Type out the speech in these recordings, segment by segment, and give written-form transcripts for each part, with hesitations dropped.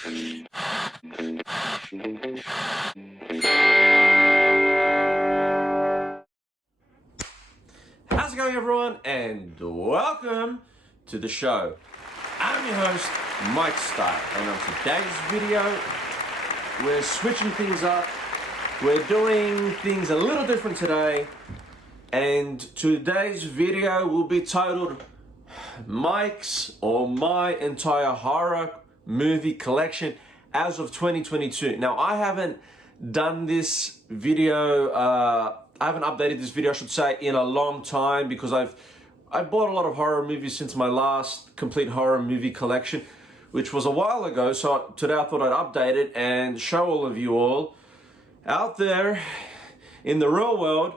How's it going, everyone, and welcome to the show. I'm your host, Mike Style, and on today's video, we're switching things up. We're doing things a little different today, and today's video will be titled Mike's or my entire horror movie collection as of 2022. Now, I haven't done this video, I haven't updated this video, I should say, in a long time, because I've bought a lot of horror movies since my last complete horror movie collection, which was a while ago. So today I thought I'd update it and show all of you all out there in the real world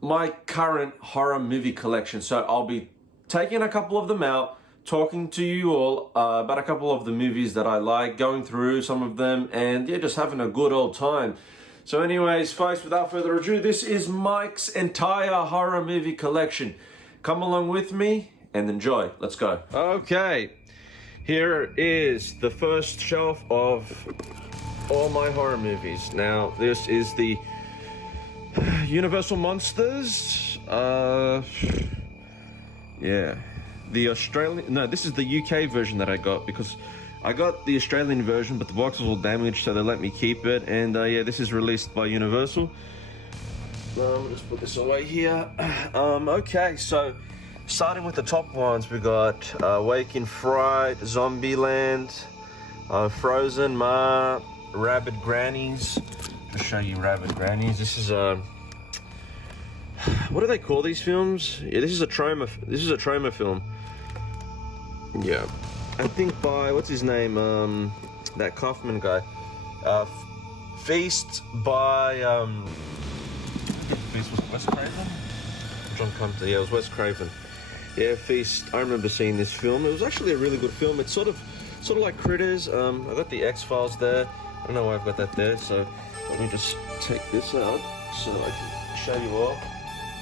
my current horror movie collection. So I'll be taking a couple of them out, talking to you all about a couple of the movies that I like, going through some of them, and yeah, just having a good old time. So anyways, folks, without further ado, this is Mike's entire horror movie collection. Come along with me and enjoy. Let's go. Okay, here is the first shelf of all my horror movies. Now, this is the Universal Monsters. Yeah. The Australian, no, this is the UK version that I got, because I got the Australian version, but the box was all damaged, so they let me keep it. And yeah, this is released by Universal. I'll just put this away here. Okay, so starting with the top ones, we got Wake in Fright, Zombieland, Frozen, Ma, Rabid Grannies. Just show you Rabid Grannies. This is what do they call these films? Yeah, this is a trauma. This is a trauma film. Yeah, I think by what's his name? That Kaufman guy. Feast by Feast was Wes Craven. John Compton. Yeah, it was Wes Craven. Yeah, Feast. I remember seeing this film. It was actually a really good film. It's sort of like Critters. I got the X-Files there. I don't know why I've got that there. So let me just take this out so I can show you all.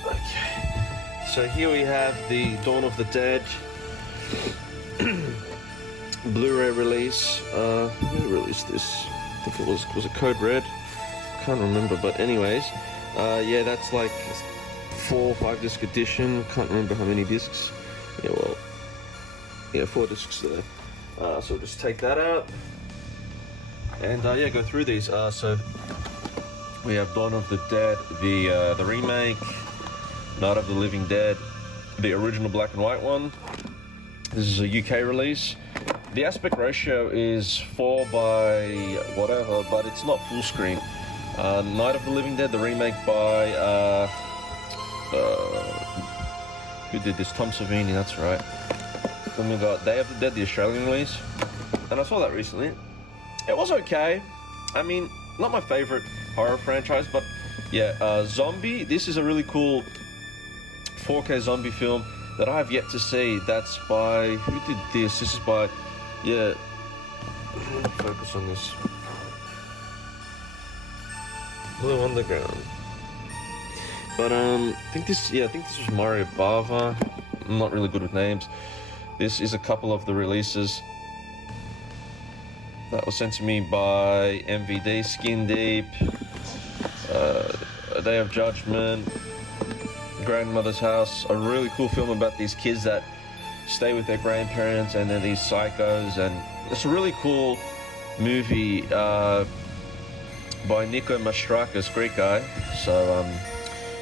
Okay, so here we have the Dawn of the Dead Blu-ray release. Who released this? I think it was it Code Red? Can't remember, but anyways, yeah, that's like 4 or 5 disc edition. Can't remember how many discs. Yeah, well, yeah, 4 discs there. So just take that out and yeah, go through these. So we have Dawn of the Dead, the remake. Night of the Living Dead, the original black and white one. This is a UK release. The aspect ratio is 4 by whatever, but it's not full screen. Night of the Living Dead, the remake by who did this? Tom Savini, that's right. Then we got Day of the Dead, the Australian release, and I saw that recently. It was okay. I mean, not my favorite horror franchise, but yeah, Zombie. This is a really cool 4K zombie film that I have yet to see. That's by, who did this? This is by, yeah, I'm gonna focus on this. Blue Underground. But I think this was Mario Bava. I'm not really good with names. This is a couple of the releases that was sent to me by MVD, Skin Deep, A Day of Judgment, Grandmother's House, a really cool film about these kids that stay with their grandparents and they're these psychos, and it's a really cool movie by Nico Mastrakis, Greek guy. So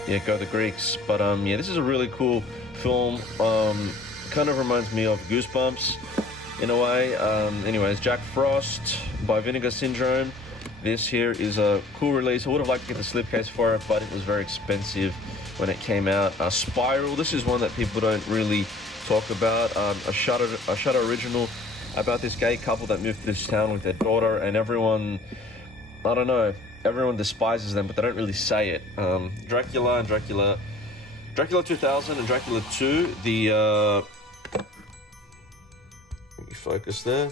yeah, go the Greeks. But yeah, this is a really cool film. Kind of reminds me of Goosebumps in a way. Anyways, Jack Frost by Vinegar Syndrome. This here is a cool release. I would have liked to get the slipcase for it, but it was very expensive when it came out. Spiral, this is one that people don't really talk about. A Shudder original about this gay couple that moved to this town with their daughter, and everyone, I don't know, everyone despises them, but they don't really say it. Dracula and Dracula 2000 and Dracula 2, the let me focus there.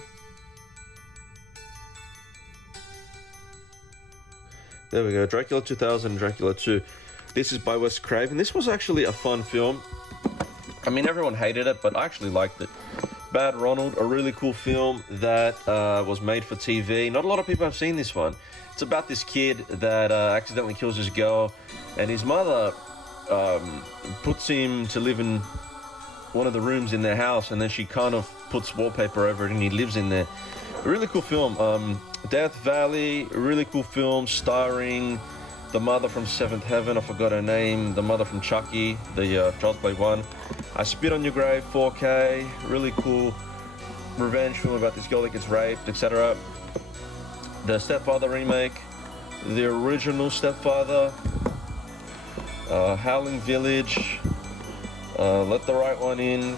There we go, Dracula 2000 and Dracula 2. This is by Wes Craven. This was actually a fun film. I mean, everyone hated it, but I actually liked it. Bad Ronald, a really cool film that was made for TV. Not a lot of people have seen this one. It's about this kid that accidentally kills his girl, and his mother puts him to live in one of the rooms in their house, and then she kind of puts wallpaper over it, and he lives in there. A really cool film. Death Valley, a really cool film starring the mother from Seventh Heaven. I forgot her name. The mother from Chucky, the Child's Play 1. I Spit on Your Grave, 4K. Really cool revenge film about this girl that gets raped, etc. The Stepfather remake, the original Stepfather, Howling Village, Let the Right One In.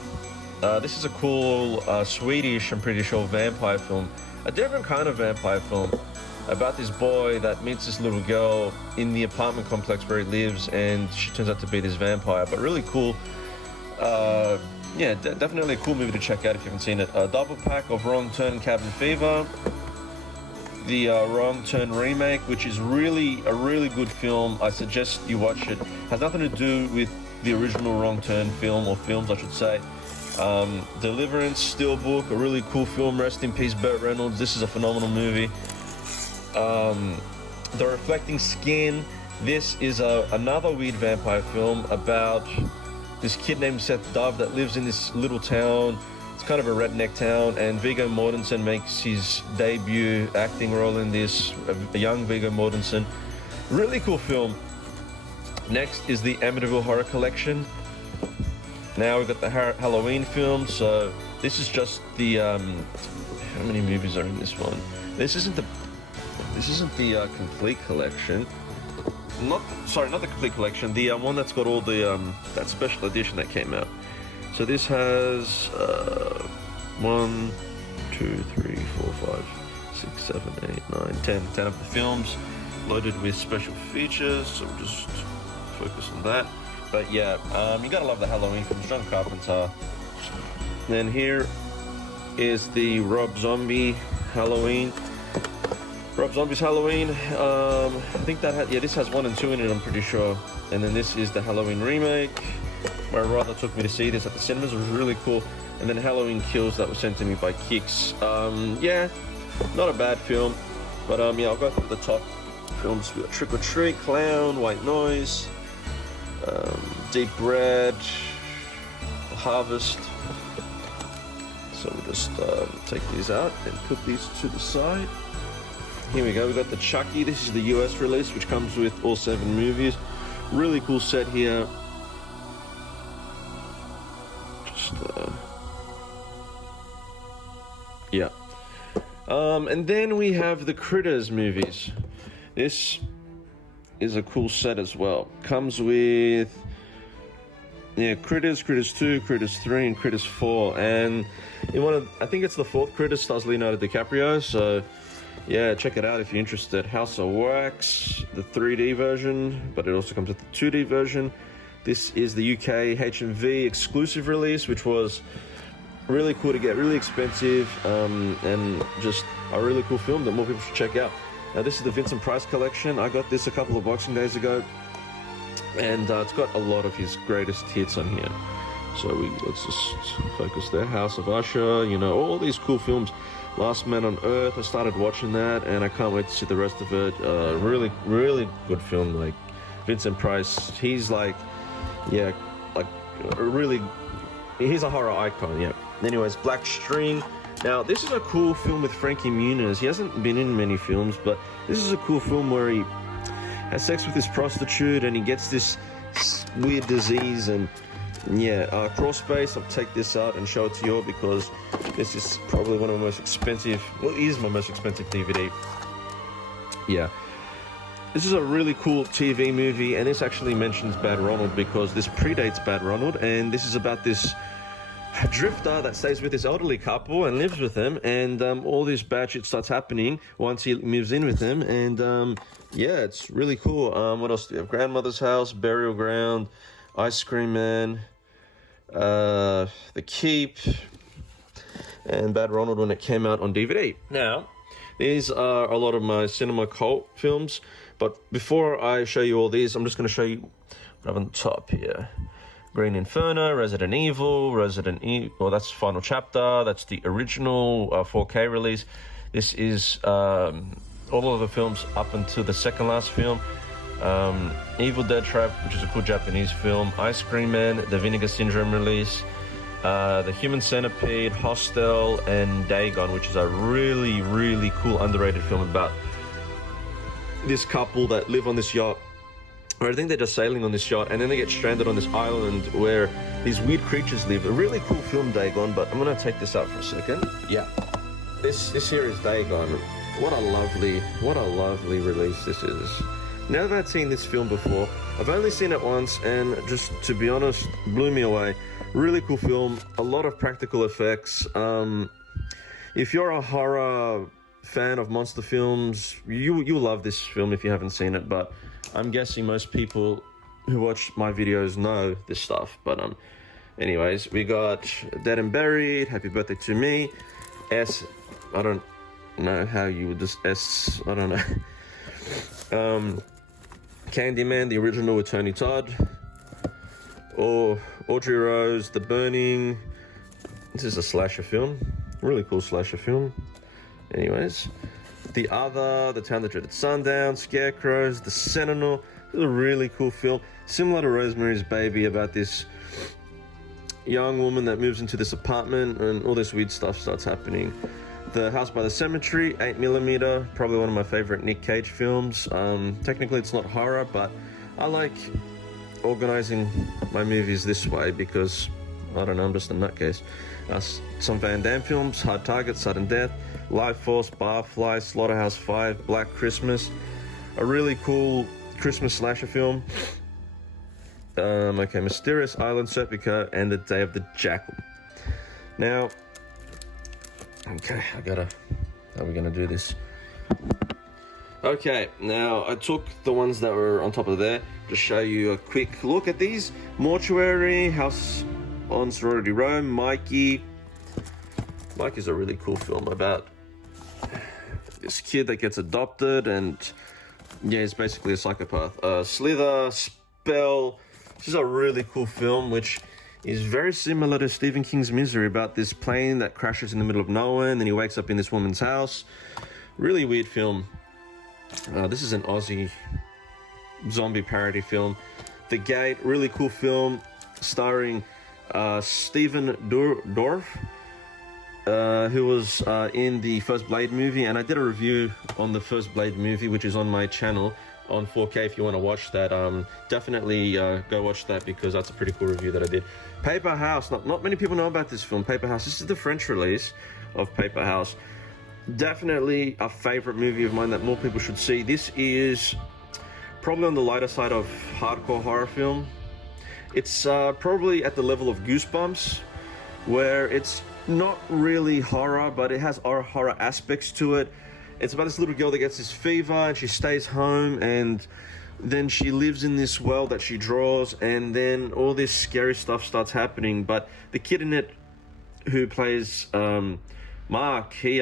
This is a cool Swedish, I'm pretty sure, vampire film. A different kind of vampire film about this boy that meets this little girl in the apartment complex where he lives, and she turns out to be this vampire. But really cool. Yeah, definitely a cool movie to check out if you haven't seen it. A double pack of Wrong Turn and Cabin Fever. The Wrong Turn remake, which is really a really good film. I suggest you watch it. Has nothing to do with the original Wrong Turn film, or films I should say. Deliverance, Steelbook, a really cool film. Rest in peace, Burt Reynolds. This is a phenomenal movie. The Reflecting Skin. This is another weird vampire film about this kid named Seth Dove that lives in this little town. It's kind of a redneck town, and Viggo Mortensen makes his debut acting role in this, a young Viggo Mortensen. Really cool film. Next is the Amityville Horror Collection. Now we've got the Halloween film. So this is just the how many movies are in this one? This isn't the complete collection. Not the complete collection. The one that's got all the that special edition that came out. So this has 1, 2, 3, 4, 5, 6, 7, 8, 9, 10 of the films loaded with special features. So we'll just focus on that. But yeah, you gotta love the Halloween films. John Carpenter. Then here is the Rob Zombie Halloween. Rob Zombie's Halloween. I think that this has 1 and 2 in it, I'm pretty sure. And then this is the Halloween remake. My brother took me to see this at the cinemas. It was really cool. And then Halloween Kills, that was sent to me by Kix. Yeah, not a bad film. But yeah, I'll go through the top films. We got Trick or Treat, Clown, White Noise, Deep Red, Harvest. So we'll just take these out and put these to the side. Here we go, we got the Chucky. This is the US release, which comes with all 7 movies. Really cool set here. Just, yeah. And then we have the Critters movies. This is a cool set as well. Comes with, yeah, Critters, Critters 2, Critters 3, and Critters 4. And I think it's the 4th Critters, stars Leonardo DiCaprio, so yeah, check it out if you're interested. House of Wax, the 3D version, but it also comes with the 2D version. This is the UK HMV exclusive release, which was really cool to get, really expensive, and just a really cool film that more people should check out. Now this is the Vincent Price collection. I got this a couple of Boxing Days ago, and it's got a lot of his greatest hits on here. So let's just focus there. House of Usher, you know, all these cool films. Last Man on Earth, I started watching that, and I can't wait to see the rest of it. Really, really good film. Like Vincent Price, he's like, yeah, like really, he's a horror icon. Yeah. Anyways, Black String. Now this is a cool film with Frankie Muniz. He hasn't been in many films, but this is a cool film where he has sex with this prostitute, and he gets this weird disease, and yeah, crawl space. I'll take this out and show it to you because this is probably one of my most expensive, well, it is my most expensive DVD. Yeah, this is a really cool TV movie, and this actually mentions Bad Ronald because this predates Bad Ronald, and this is about this drifter that stays with this elderly couple and lives with them, and all this bad shit starts happening once he moves in with them, and yeah, it's really cool. What else do we have? Grandmother's House, Burial Ground, Ice Cream Man, The Keep, and Bad Ronald when it came out on DVD. Now, these are a lot of my cinema cult films, but before I show you all these, I'm just going to show you what I have on top here. Green Inferno, Resident Evil, well, that's Final Chapter. That's the original 4K release. This is all of the films up until the second last film. Evil Dead Trap, which is a cool Japanese film. Ice Cream Man, the Vinegar Syndrome release. The Human Centipede, Hostel, and Dagon, which is a really, really cool, underrated film about this couple that live on this yacht. Or I think they're just sailing on this yacht, and then they get stranded on this island where these weird creatures live. A really cool film, Dagon, but I'm gonna take this out for a second. Yeah, this here is Dagon. What a lovely release this is. Now that I've seen this film before, I've only seen it once, and just to be honest, blew me away. Really cool film, a lot of practical effects. If you're a horror fan of monster films, you love this film if you haven't seen it, but I'm guessing most people who watch my videos know this stuff. But anyways, we got Dead and Buried, Happy Birthday to Me, I don't know how you would just I don't know. Candyman, the original with Tony Todd, or Audrey Rose, The Burning. This is a slasher film, really cool slasher film. Anyways, The Other, The Town That Dreaded Sundown, Scarecrows, The Sentinel. This is a really cool film, similar to Rosemary's Baby, about this young woman that moves into this apartment and all this weird stuff starts happening. The House by the Cemetery, 8mm, probably one of my favorite Nick Cage films. Technically it's not horror, but I like organizing my movies this way because, I don't know, I'm just a nutcase. Some Van Damme films, Hard Target, Sudden Death, Life Force, Barfly, Slaughterhouse 5, Black Christmas. A really cool Christmas slasher film. Okay, Mysterious Island, Serpico, and The Day of the Jackal. Now, okay, how are we gonna do this? Okay, now I took the ones that were on top of there to show you a quick look at these. Mortuary, House on Sorority Row, Mikey. Mikey's a really cool film about this kid that gets adopted and, yeah, he's basically a psychopath. Slither, Spell. This is a really cool film, which is very similar to Stephen King's Misery, about this plane that crashes in the middle of nowhere and then he wakes up in this woman's house. Really weird film. This is an Aussie zombie parody film. The Gate, really cool film, starring Stephen Dorff, who was in the first Blade movie, and I did a review on the first Blade movie, which is on my channel on 4K if you want to watch that. Definitely go watch that because that's a pretty cool review that I did. Paper House, not many people know about this film, Paper House. This is the French release of Paper House. Definitely a favorite movie of mine that more people should see. This is probably on the lighter side of hardcore horror film. It's probably at the level of Goosebumps, where it's not really horror, but it has horror aspects to it. It's about this little girl that gets this fever and she stays home, and then she lives in this world that she draws, and then all this scary stuff starts happening. But the kid in it who plays Mark, he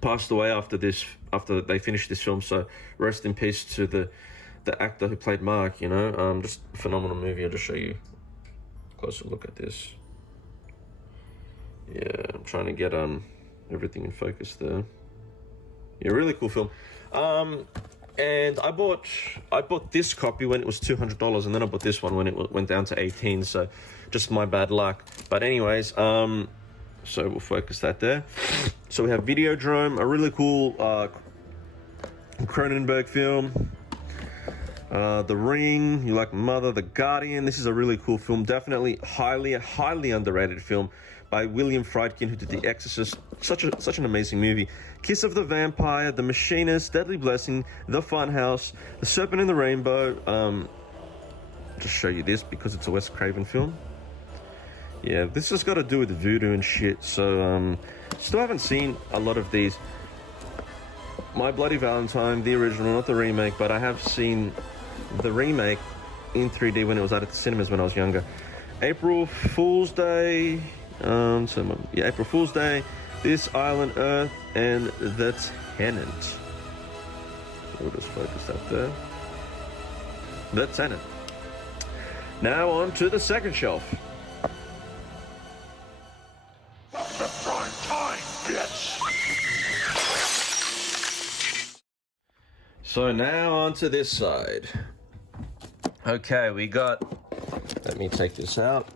passed away after they finished this film, so rest in peace to the actor who played Mark, you know. Just a phenomenal movie. I'll just show you a closer look at this. Yeah, I'm trying to get everything in focus there. Yeah, really cool film. And I bought this copy when it was $200, and then I bought this one when it went down to 18. So just my bad luck. But anyways, so we'll focus that there. So we have Videodrome, a really cool Cronenberg film. The Ring, You Like Mother, The Guardian. This is a really cool film. Definitely highly underrated film by William Friedkin, who did The Exorcist. Such an amazing movie. Kiss of the Vampire, The Machinist, Deadly Blessing, The Funhouse, The Serpent and the Rainbow. Just show you this because it's a Wes Craven film. Yeah, this has got to do with voodoo and shit. So still haven't seen a lot of these. My Bloody Valentine, the original, not the remake, but I have seen the remake in 3D when it was out at the cinemas when I was younger. April Fool's Day, April Fool's Day, This Island Earth, and The Tenant. We'll just focus that there. The Tenant. Now on to the second shelf. Prime time, bitch! So now on to this side. Okay, we got, let me take this out.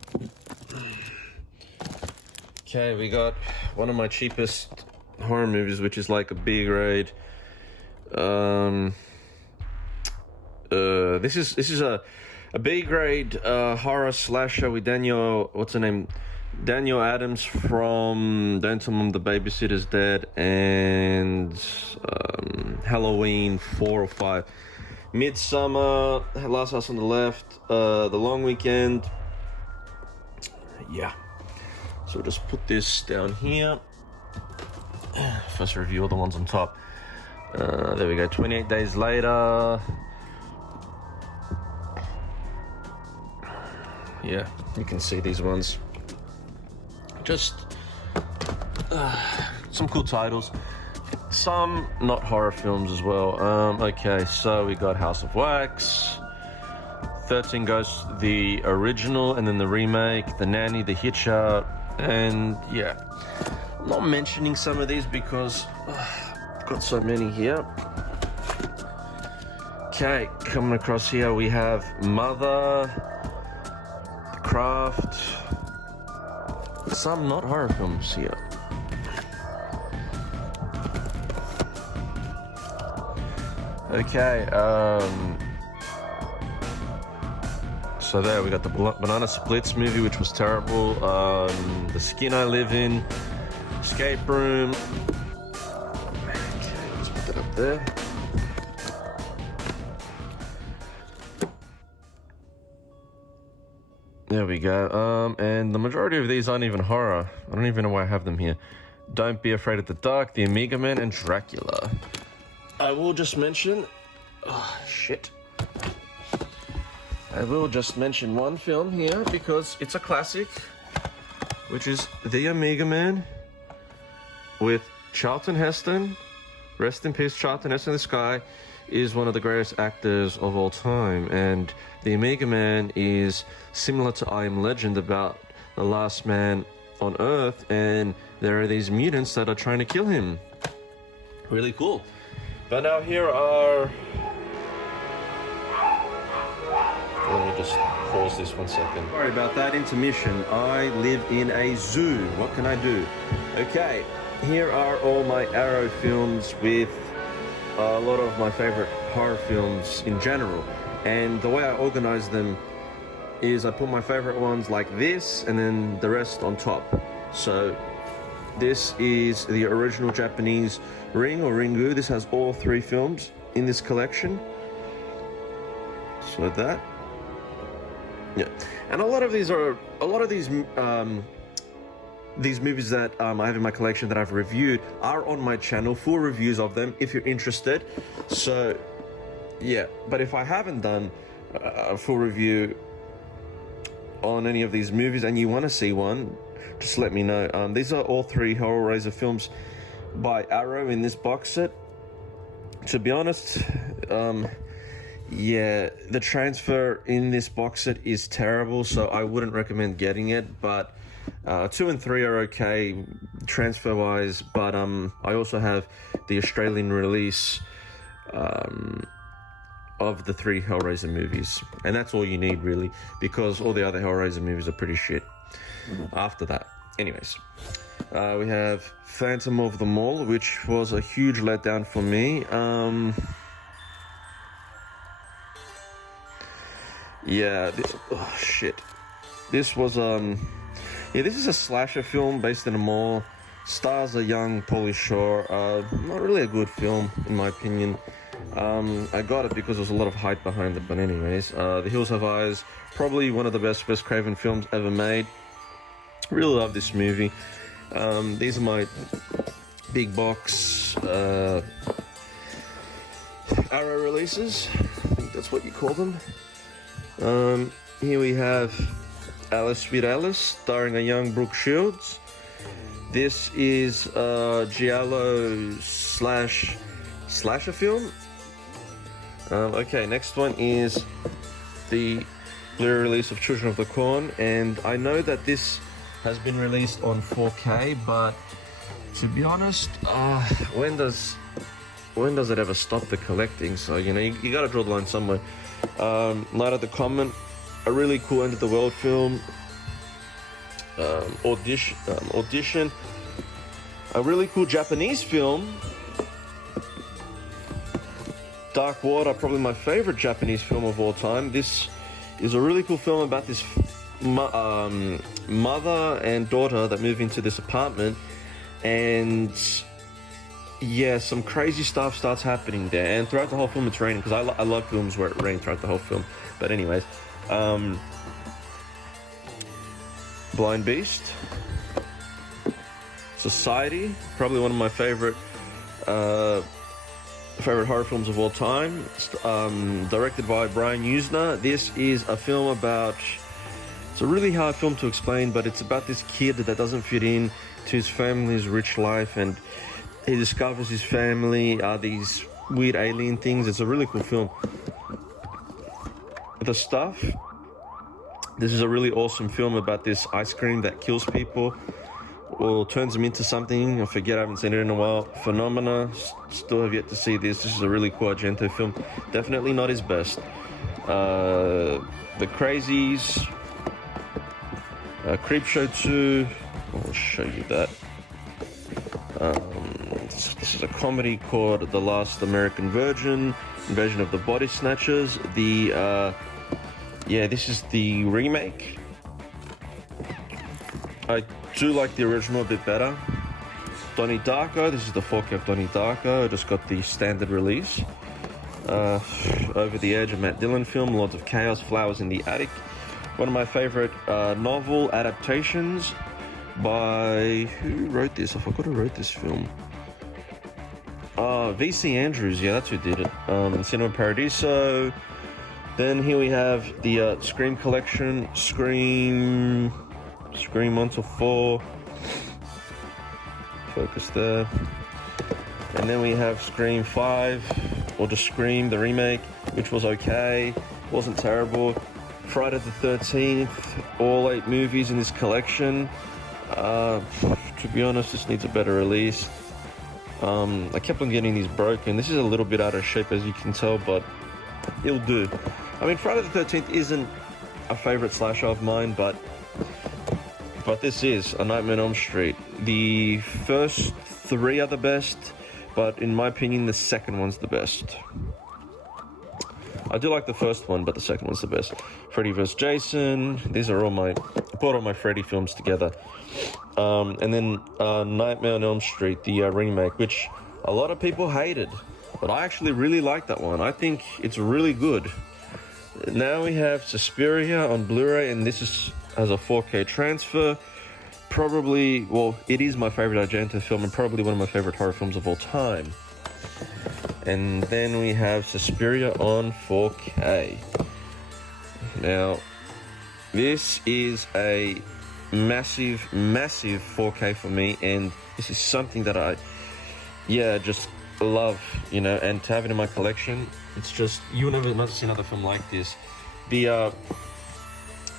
Okay, we got one of my cheapest horror movies, which is like a B grade. This is a B grade horror slasher with Daniel, what's her name? Daniel Adams from Don't Tell Mom the Babysitter's Dead and Halloween 4 or 5. Midsummer, Last House on the Left, The Long Weekend. Yeah. So we'll just put this down here. First review all the ones on top. There we go, 28 days later. Yeah, you can see these ones. Just some cool titles. Some not horror films as well. Okay, so we got House of Wax, 13 Ghosts, the original, and then the remake, The Nanny, The Hitcher, and yeah. I'm not mentioning some of these because I've got so many here. Okay, coming across here we have Mother, The Craft, some not horror films here. Okay, so there we got the Banana Splits movie, which was terrible. The Skin I Live In, Escape Room. Okay, let's put that up there. There we go. And the majority of these aren't even horror. I don't even know why I have them here. Don't Be Afraid of the Dark, The Amiga Man, and Dracula. I will just mention... Oh, shit. I will just mention one film here because it's a classic, which is The Amiga Man with Charlton Heston. Rest in peace, Charlton Heston. This guy is one of the greatest actors of all time, and The Amiga Man is similar to I Am Legend, about the last man on Earth, and there are these mutants that are trying to kill him. Really cool. But now here are... Let me just pause this 1 second. Sorry about that intermission. I live in a zoo. What can I do? Okay, here are all my Arrow films with a lot of my favorite horror films in general. And the way I organize them is I put my favorite ones like this and then the rest on top. So this is the original Japanese Ring or Ringu. This has all 3 films in this collection. So that. Yeah. And a lot of these movies that I have in my collection that I've reviewed are on my channel, full reviews of them if you're interested. So yeah, but if I haven't done a full review on any of these movies and you want to see one, just let me know. These are all 3 Hellraiser films by Arrow in this box set. To be honest, yeah, the transfer in this box set is terrible, so I wouldn't recommend getting it, but 2 and 3 are okay transfer wise, but I also have the Australian release of the 3 Hellraiser movies, and that's all you need really, because all the other Hellraiser movies are pretty shit after that. Anyways, we have Phantom of the Mall, which was a huge letdown for me. Yeah, oh shit. This was yeah, this is a slasher film based in a mall. Stars a young Pauly Shore. Not really a good film in my opinion. I got it because there's a lot of hype behind it, but anyways, The Hills Have Eyes, probably one of the best Wes Craven films ever made. Really love this movie. These are my big box Arrow releases. I think that's what you call them. Here we have Alice Sweet Alice, starring a young Brooke Shields. This is a giallo slasher film. Okay, next one is the Blu-ray release of Children of the Corn, and I know that this has been released on 4K, but to be honest, when does it ever stop the collecting? So, you know, you gotta draw the line somewhere. Night at the Comet, a really cool end of the world film. Audition, a really cool Japanese film. Dark Water, probably my favorite Japanese film of all time. This is a really cool film about this mother and daughter that move into this apartment, and yeah, some crazy stuff starts happening there. And throughout the whole film, it's raining, because I love films where it rains throughout the whole film. But anyways, Blind Beast, Society, probably one of my favorite horror films of all time. Directed by Brian Usna. This is a film about, it's a really hard film to explain, but it's about this kid that doesn't fit in to his family's rich life, and he discovers his family are these weird alien things. It's a really cool film. The Stuff. This is a really awesome film about this ice cream that kills people or turns them into something. I forget, I haven't seen it in a while. Phenomena. Still have yet to see this. This is a really cool Argento film. Definitely not his best. The Crazies. Creepshow 2. I'll show you that. This is a comedy called The Last American Virgin, Invasion of the Body Snatchers. This is the remake. I do like the original a bit better. Donnie Darko, this is the 4K of Donnie Darko. I just got the standard release. Over the Edge, a Matt Dillon film. Lords of Chaos, Flowers in the Attic. One of my favorite novel adaptations by, who wrote this? I forgot who wrote this film. V.C. Andrews, yeah, that's who did it. Cinema Paradiso. Then here we have the Scream collection, Scream 1 to 4. Focus there. And then we have Scream 5, or just Scream, the remake, which was okay, wasn't terrible. Friday the 13th, all 8 movies in this collection. To be honest, this needs a better release. I kept on getting these broken. This is a little bit out of shape, as you can tell, but it'll do. I mean, Friday the 13th isn't a favorite slasher of mine, but this is A Nightmare on Elm Street. The first 3 are the best, but in my opinion, the second one's the best. I do like the first one, but the second one's the best. Freddy vs. Jason. These are I bought all my Freddy films together. And then Nightmare on Elm Street, the remake, which a lot of people hated, but I actually really like that one. I think it's really good. Now we have Suspiria on Blu-ray, and this has a 4K transfer. Probably, well, it is my favorite Argento film, and probably one of my favorite horror films of all time. And then we have Suspiria on 4K. Now, this is a massive 4K for me, and this is something that I just love, you know, and to have it in my collection, it's just, you'll never see another film like this. The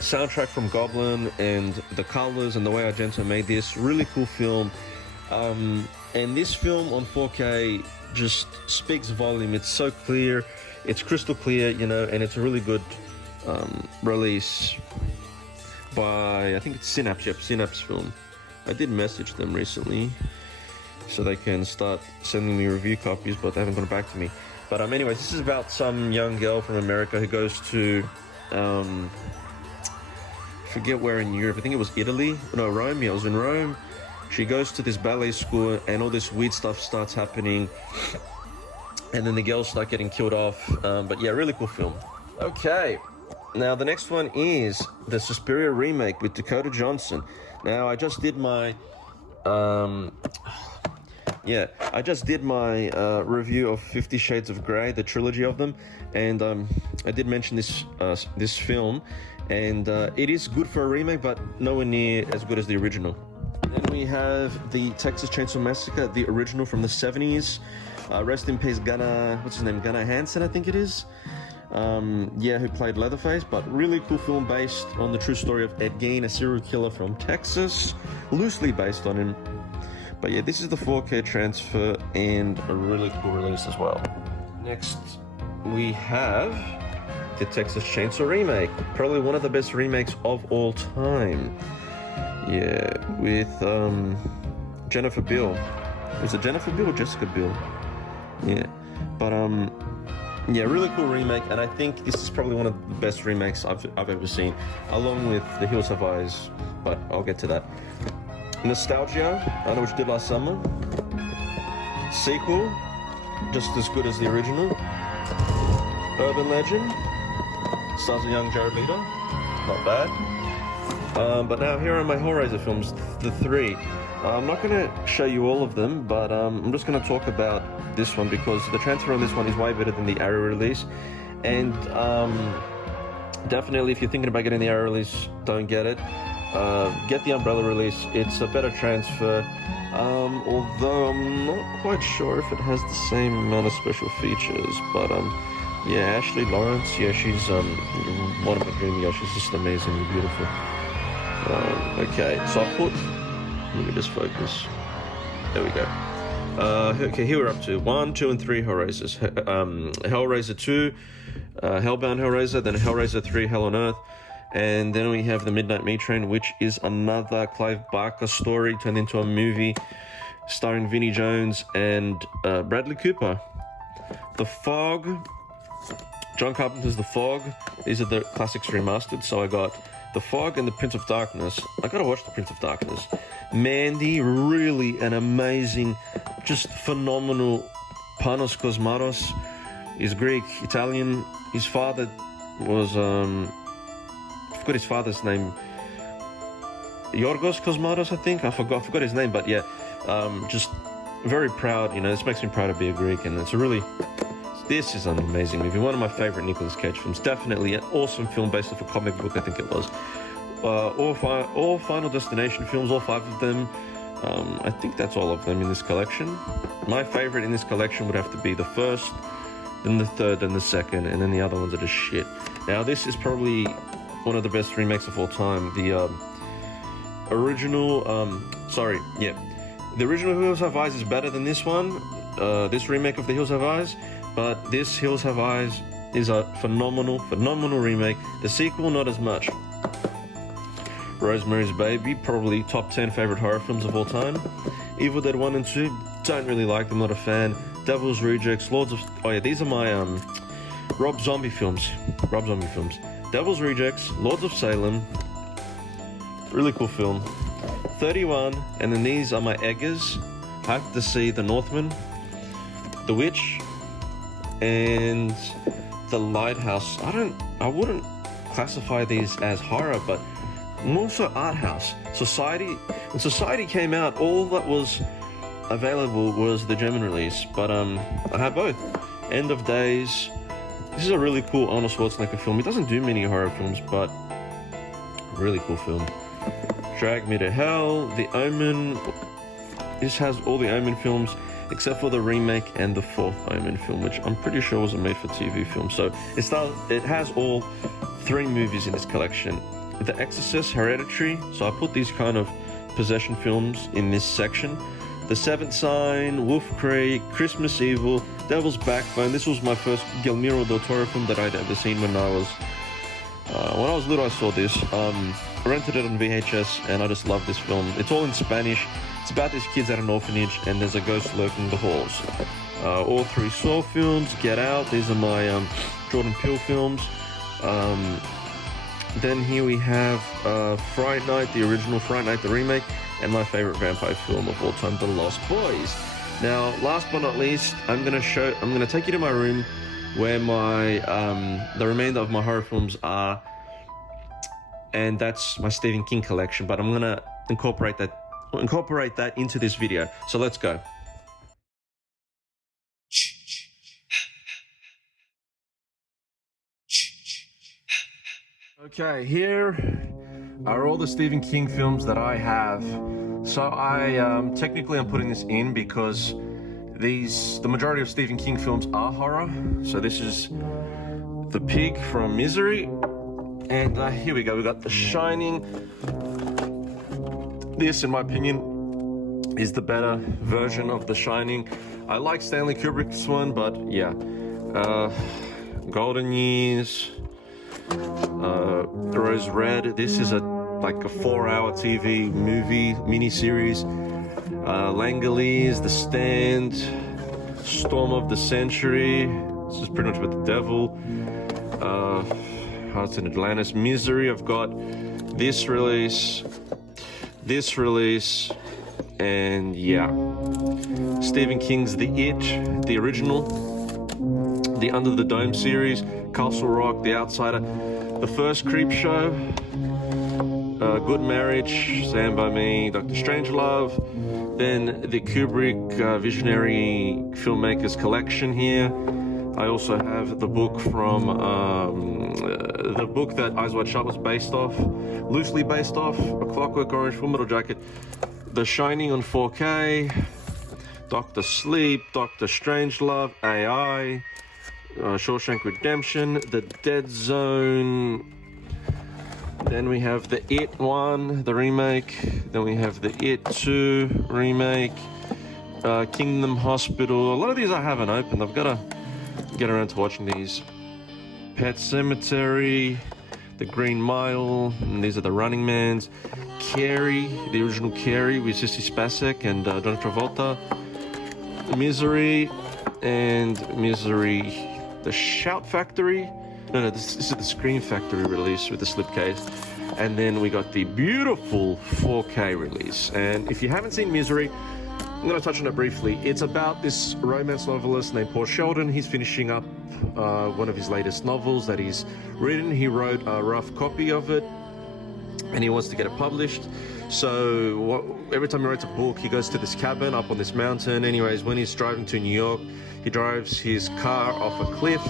soundtrack from Goblin and the colors and the way Argento made this, really cool film. And this film on 4K just speaks volume. It's so clear, it's crystal clear, you know, and it's a really good release by, I think it's Synapse. Yep, Synapse Film. I did message them recently so they can start sending me review copies, but they haven't gotten back to me. But anyways, this is about some young girl from America who goes to forget where in Europe. I think it was Italy. No, Rome. Yeah, it was in Rome. She goes to this ballet school, and all this weird stuff starts happening, and then the girls start getting killed off. But yeah, really cool film. Okay, now the next one is the Suspiria remake with Dakota Johnson. Now I just did my review of 50 Shades of Grey, the trilogy of them, and I did mention this film, and it is good for a remake, but nowhere near as good as the original. Then we have the Texas Chainsaw Massacre, the original from the 70s. Rest in peace, Gunnar Hansen, I think it is. who played Leatherface, but really cool film based on the true story of Ed Gein, a serial killer from Texas, loosely based on him. But yeah, this is the 4K transfer and a really cool release as well. Next, we have the Texas Chainsaw remake, probably one of the best remakes of all time. Yeah, with Jennifer Biel. Was it Jennifer Biel or Jessica Biel? Yeah, but yeah, really cool remake, and I think this is probably one of the best remakes I've ever seen, along with The Hills Have Eyes, but I'll get to that. Nostalgia, I Know What You Did Last Summer. Sequel, just as good as the original. Urban Legend, stars a young Jared Leto, not bad. But now here are my Hellraiser films, the 3. I'm not going to show you all of them, but I'm just going to talk about this one because the transfer on this one is way better than the Arrow release. And definitely, if you're thinking about getting the Arrow release, don't get it. Get the Umbrella release. It's a better transfer, although I'm not quite sure if it has the same amount of special features. But yeah, Ashley Lawrence, yeah, she's one of my dream girls. She's just amazingly beautiful. Okay, so I put. Let me just focus. There we go. Okay, here we're up to 1, 2, and 3 Hellraisers. Hellraiser 2, Hellbound Hellraiser, then Hellraiser 3, Hell on Earth, and then we have The Midnight Meat Train, which is another Clive Barker story turned into a movie starring Vinnie Jones and Bradley Cooper. The Fog, John Carpenter's The Fog. These are the classics remastered, so I got The Fog and The Prince of Darkness. I gotta watch The Prince of Darkness. Mandy, really an amazing, just phenomenal. Panos Cosmatos is Greek, Italian. His father was, I forgot his father's name. Yorgos Cosmatos, I think. I forgot his name, but yeah, just very proud. You know, this makes me proud to be a Greek, and it's a really. This is an amazing movie. One of my favorite Nicolas Cage films. Definitely an awesome film based off a comic book, I think it was. All Final Destination films, all 5 of them. I think that's all of them in this collection. My favorite in this collection would have to be the first, then the third, then the second, and then the other ones are just shit. Now, this is probably one of the best remakes of all time. The original, the original Hills Have Eyes is better than this one. This remake of The Hills Have Eyes. But this Hills Have Eyes is a phenomenal remake. The sequel, not as much. Rosemary's Baby, probably top 10 favorite horror films of all time. Evil Dead 1 and 2, don't really like them, not a fan. Devil's Rejects, these are my Rob Zombie films. Devil's Rejects, Lords of Salem, really cool film. 31, and then these are my Eggers. I have to see The Northman, The Witch, and The Lighthouse. I wouldn't classify these as horror, but more so art house. When Society came out, all that was available was the German release, but I have both. End of Days. This is a really cool Arnold Schwarzenegger film. He doesn't do many horror films, but really cool film. Drag Me to Hell, The Omen. This has all the Omen films except for the remake and the 4th Omen film, which I'm pretty sure was a made-for-TV film. So it has all 3 movies in this collection. The Exorcist, Hereditary, so I put these kind of possession films in this section. The Seventh Sign, Wolf Creek, Christmas Evil, Devil's Backbone. This was my first Guillermo del Toro film that I'd ever seen when I was little. I saw this. I rented it on VHS, and I just love this film. It's all in Spanish. It's about these kids at an orphanage, and there's a ghost lurking the halls. All 3 Saw films, Get Out. These are my Jordan Peele films. Then here we have Fright Night, the original Fright Night, the remake, and my favorite vampire film of all time, The Lost Boys. Now, last but not least, I'm gonna take you to my room where my the remainder of my horror films are, and that's my Stephen King collection. But I'm gonna incorporate that into this video. So let's go. Okay, here are all the Stephen King films that I have. So technically I'm putting this in because the majority of Stephen King films are horror. So this is the pig from Misery. And here we go, we got The Shining. This, in my opinion, is the better version of The Shining. I like Stanley Kubrick's one, but yeah. Golden Years, Rose Red. This is like a 4-hour TV movie miniseries. Langoliers, The Stand, Storm of the Century. This is pretty much about the devil. Hearts in Atlantis, Misery. I've got this release, and yeah. Stephen King's The It, the original, the Under the Dome series, Castle Rock, The Outsider, the first Creep Show, Good Marriage, Stand By Me, Dr. Strangelove, then the Kubrick visionary filmmakers collection here. I also have the book from the book that Eyes Wide Shut was based off, loosely based off, A Clockwork Orange, Full Metal Jacket, The Shining on 4K, Dr. Sleep, Dr. Strangelove, AI, Shawshank Redemption, The Dead Zone. Then we have the It 1, the remake. Then we have the It 2 remake, Kingdom Hospital. A lot of these I haven't opened. I've got to get around to watching these. Pet Cemetery, The Green Mile, and these are the Running Mans. Carrie, the original Carrie with Sissy Spacek and John Travolta. Misery, The Shout Factory. No, this is the Scream Factory release with the slipcase. And then we got the beautiful 4K release. And if you haven't seen Misery, I'm going to touch on it briefly. It's about this romance novelist named Paul Sheldon. He's finishing up one of his latest novels that he's written. He wrote a rough copy of it, and he wants to get it published. So every time he writes a book, he goes to this cabin up on this mountain. Anyways, when he's driving to New York, he drives his car off a cliff.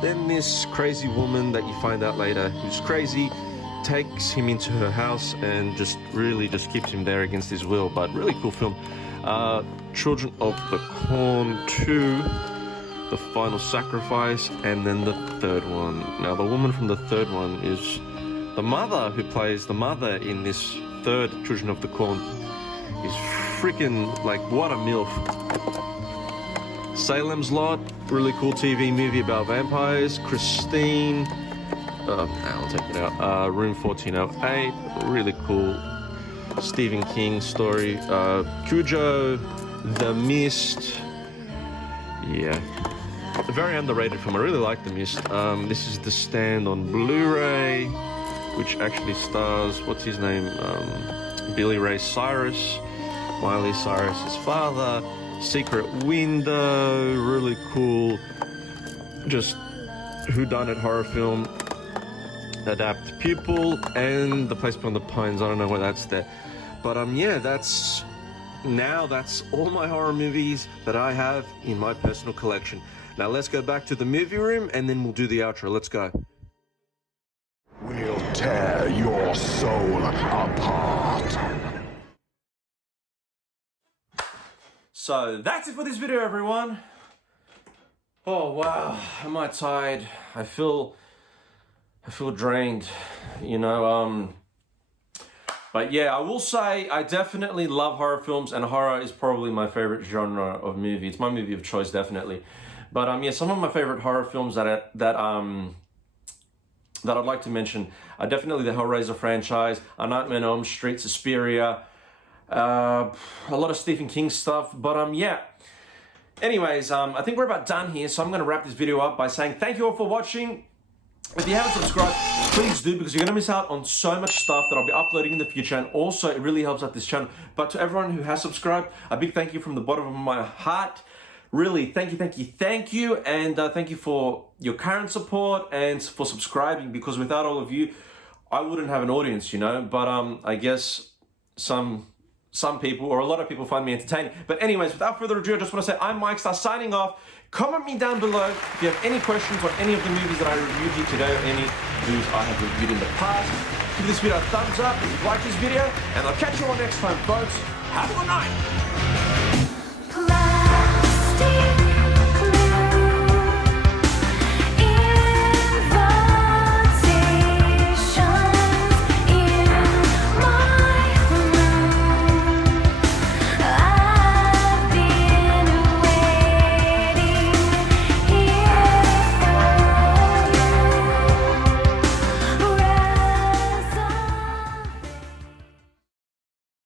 Then this crazy woman that you find out later, who's crazy, takes him into her house and just keeps him there against his will. But really cool film. Children of the Corn 2, The Final Sacrifice, and then the third one. Now, the woman from the third one is the mother who plays the mother in this third Children of the Corn. Is freaking, like, what a MILF. Salem's Lot, really cool TV movie about vampires. Christine, I'll take it out. Room 1408, really cool Stephen King story. Cujo, The Mist. Yeah, very underrated film. I really like The Mist. This is The Stand on Blu-ray, which actually stars, what's his name? Billy Ray Cyrus, Miley Cyrus's father. Secret Window, really cool. Just whodunit horror film. Adapt Pupil, and The Place Beyond the Pines. I don't know why that's there, but yeah, that's all my horror movies that I have in my personal collection. Now let's go back to the movie room, and then we'll do the outro. Let's go. We'll tear your soul apart. So that's it for this video, everyone. Oh wow, am I tired? I feel drained, you know. But yeah, I will say I definitely love horror films, and horror is probably my favorite genre of movie. It's my movie of choice, definitely. But yeah, some of my favorite horror films that I'd like to mention are definitely the Hellraiser franchise, A Nightmare on Elm Street, Suspiria, a lot of Stephen King stuff. But yeah. Anyways, I think we're about done here, so I'm going to wrap this video up by saying thank you all for watching. If you haven't subscribed, please do, because you're going to miss out on so much stuff that I'll be uploading in the future, and also it really helps out this channel. But to everyone who has subscribed, a big thank you from the bottom of my heart. Really, thank you, and thank you for your current support and for subscribing, because without all of you, I wouldn't have an audience, you know. But I guess some people, or a lot of people, find me entertaining. But anyways, without further ado, I just want to say I'm Mike Star signing off. Comment me down below if you have any questions on any of the movies that I reviewed here today, or any movies I have reviewed in the past. Give this video a thumbs up if you like this video, and I'll catch you all next time, folks. Have a good night.